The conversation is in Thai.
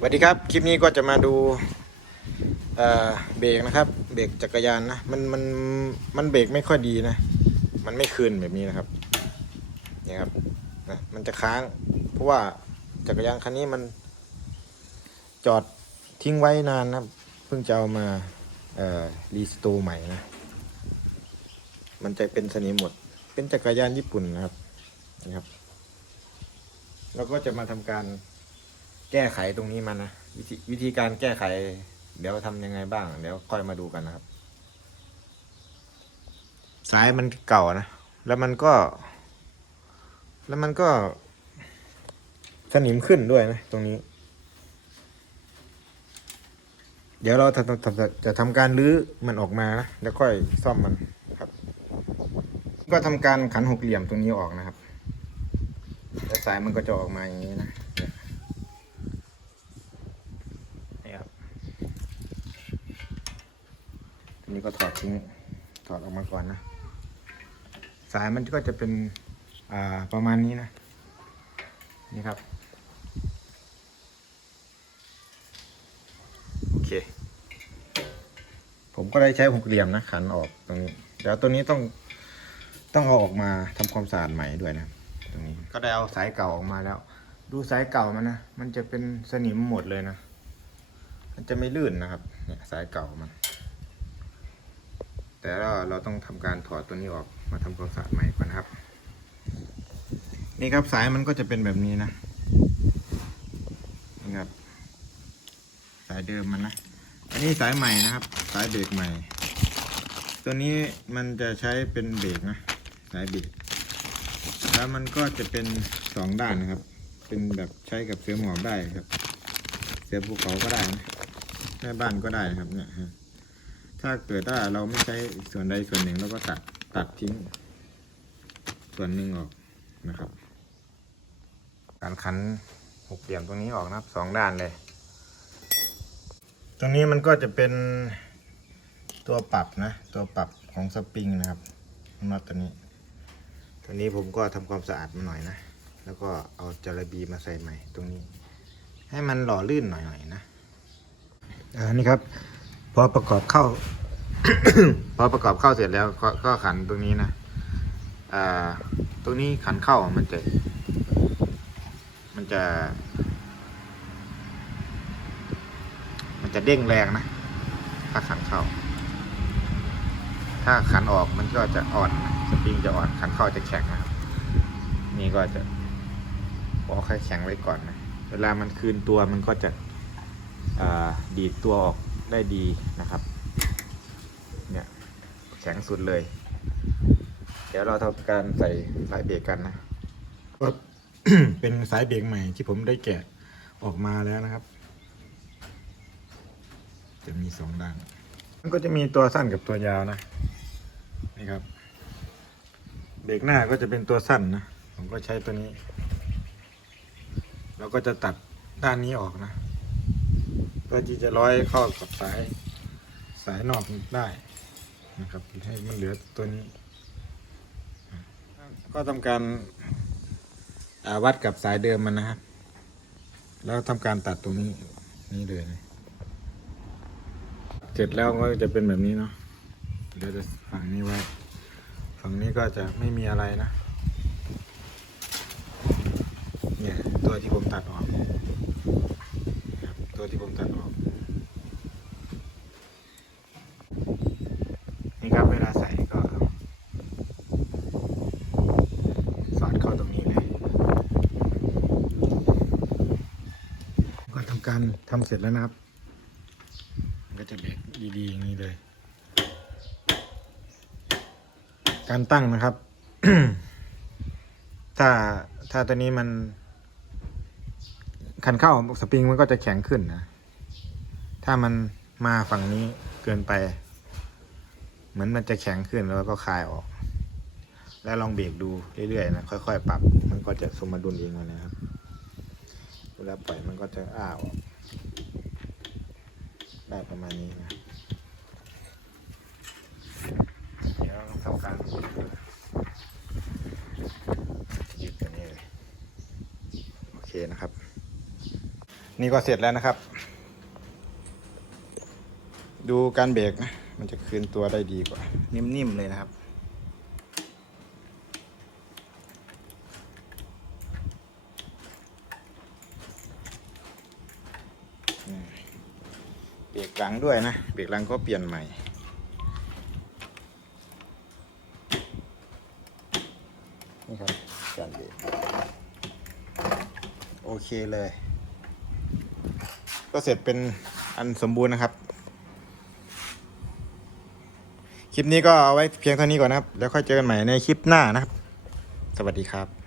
สวัสดีครับ คลิปนี้ก็จะมาดูเบรกนะครับ เบรกจักรยานนะ มันมันมันเบรกไม่ค่อยดีนะ มันไม่คืนแบบนี้นะครับ นี่ครับนะมันจะค้าง เพราะว่าจักรยานคันนี้มัน จอดทิ้งไว้นานนะเพิ่งจะเอามาเอ่อรีสตร์ใหม่นะ มันจะเป็นสนิมหมด เป็นจักรยานญี่ปุ่นนะครับ นะครับ เราก็จะมาทำการ แก้ไขตรงนี้มันนะวิธีวิธีการแก้ไข เดี๋ยวทำยังไงบ้าง เดี๋ยวค่อยมาดูกันนะครับ สายมันเก่านะ แล้วมันก็ แล้วมันก็สนิมขึ้นด้วยนะตรงนี้ เดี๋ยวเราจะจะทำการรื้อมันออกมานะแล้วค่อยซ่อมมันครับ ก็ทำการขันหกเหลี่ยมตรงนี้ออกนะครับ แล้วสายมันก็จะออกมาอย่างนี้นะเนี่ย นี่ครับ นี้ก็ถอดทิ้งถอดออกมาก่อนนะ สายมันก็จะเป็นอ่าประมาณนี้นะ นี่ครับ โอเค ผมก็ได้ใช้หกเหลี่ยมนะ ขันออกตรงนี้เดี๋ยวตัวนี้ต้องต้องเอาออกมาทำความสะอาดใหม่ด้วยนะ ตรงนี้ก็ได้เอาสายเก่าออกมาแล้ว ดูสายเก่ามันนะ มันจะเป็นสนิมหมดเลยนะ มันจะไม่ลื่นนะครับ เนี่ยสายเก่ามัน แต่เราเราต้องทำการถอดตัวนี้ออกมาทำความสะอาดใหม่ก่อนครับ นี่ครับสายมันก็จะเป็นแบบนี้นะนี่ครับสายเดิมมันนะ อันนี้สายใหม่นะครับ สายเบรกใหม่ ตัวนี้มันจะใช้เป็นเบรกนะสายเบรกแล้วมันก็จะเป็นสองด้านนะครับ เป็นแบบใช้กับเสือหมอบได้ครับ เสือภูเขาก็ได้นะแม่บ้านก็ได้นะครับเนี่ยฮะ ถ้าเกิดถ้าเราไม่ใช้ส่วนใดส่วนหนึ่งเราก็ตัดตัดทิ้ง ส่วนหนึ่งออกนะครับ การขันหกเหลี่ยมตรงนี้ออกนะครับสองด้านเลย ตรงนี้มันก็จะเป็นตัวปรับนะ ตัวปรับของสปริงนะครับน็อตตัวนี้ ตัวนี้ผมก็ทำความสะอาดมันหน่อยนะ แล้วก็เอาจาระบีมาใส่ใหม่ตรงนี้ ให้มันหล่อลื่นหน่อยๆนะอ่านี่ครับ อประกอบเข้า พอประกอบเข้าเสร็จแล้วก็ก็ขันตรงนี้นะอ่าตรงนี้ขันเข้ามันจะ มันจะ มันจะเด้งแรงนะ ถ้าขันเข้า ถ้าขันออกมันก็จะอ่อนนะสปริงจะอ่อนขันเข้าจะแข็งนะครับนี่ก็จะพอค่อยแข็งไว้ก่อนนะ เวลามันคืนตัวมันก็จะดีดตัวออก ได้ดีนะครับ เนี่ยแข็งสุดเลย เดี๋ยวเราทำการใส่สายเบรกกันนะก็เป็นสายเบรกใหม่ที่ผมได้แกะออกมาแล้วนะครับ จะมีสองด้าน มันก็จะมีตัวสั้นกับตัวยาวนะนี่ครับ เบรกหน้าก็จะเป็นตัวสั้นนะ ผมก็ใช้ตัวนี้ แล้วก็จะตัดด้านนี้ออกนะ เพื่อที่จะร้อยเข้ากับสายสายนอกได้นะครับให้มันเหลือตัวนี้ ก็ทำการาวัดกับสายเดิมมันนะครับ แล้วทำการตัดตรงนี้นี่เลยเสร็จแล้วก็จะเป็นแบบนี้เนาะเดี๋ยวจะฝั่งนี้ไว้ฝั่งนี้ก็จะไม่มีอะไรนะ เนี่ยตัวที่ผมตัดออก ตัวที่ผมตัดออกนี่ครับเวลาใส่ก็สอดเข้าตรงนี้เลย ก็ทำการทำเสร็จแล้วนะครับ มันก็จะเบรกดีๆอย่างนี้เลย การตั้งนะครับ ถ้าถ้าตัวนี้มัน คันเข้าสปริงมันก็จะแข็งขึ้นนะ ถ้ามันมาฝั่งนี้เกินไป เหมือนมันจะแข็งขึ้นแล้วก็คลายออก แล้วลองเบรกดูเรื่อยๆนะค่อยๆปรับ มันก็จะสมดุลเองเลยนะครับเวลาปล่อยมันก็จะอ้าออกได้ประมาณนี้นะ เดี๋ยวทำการยึดตัวนี้เลย โอเคนะครับ นี่ก็เสร็จแล้วนะครับ ดูการเบรกนะ มันจะคืนตัวได้ดีกว่า นิ่มๆเลยนะครับเบรกหลังด้วยนะ เบรกหลังก็เปลี่ยนใหม่นี่ครับการเบรกโอเคเลย ก็เสร็จเป็นอันสมบูรณ์นะครับ คลิปนี้ก็เอาไว้เพียงเท่านี้ก่อนนะครับ แล้วค่อยเจอกันใหม่ในคลิปหน้านะครับ สวัสดีครับ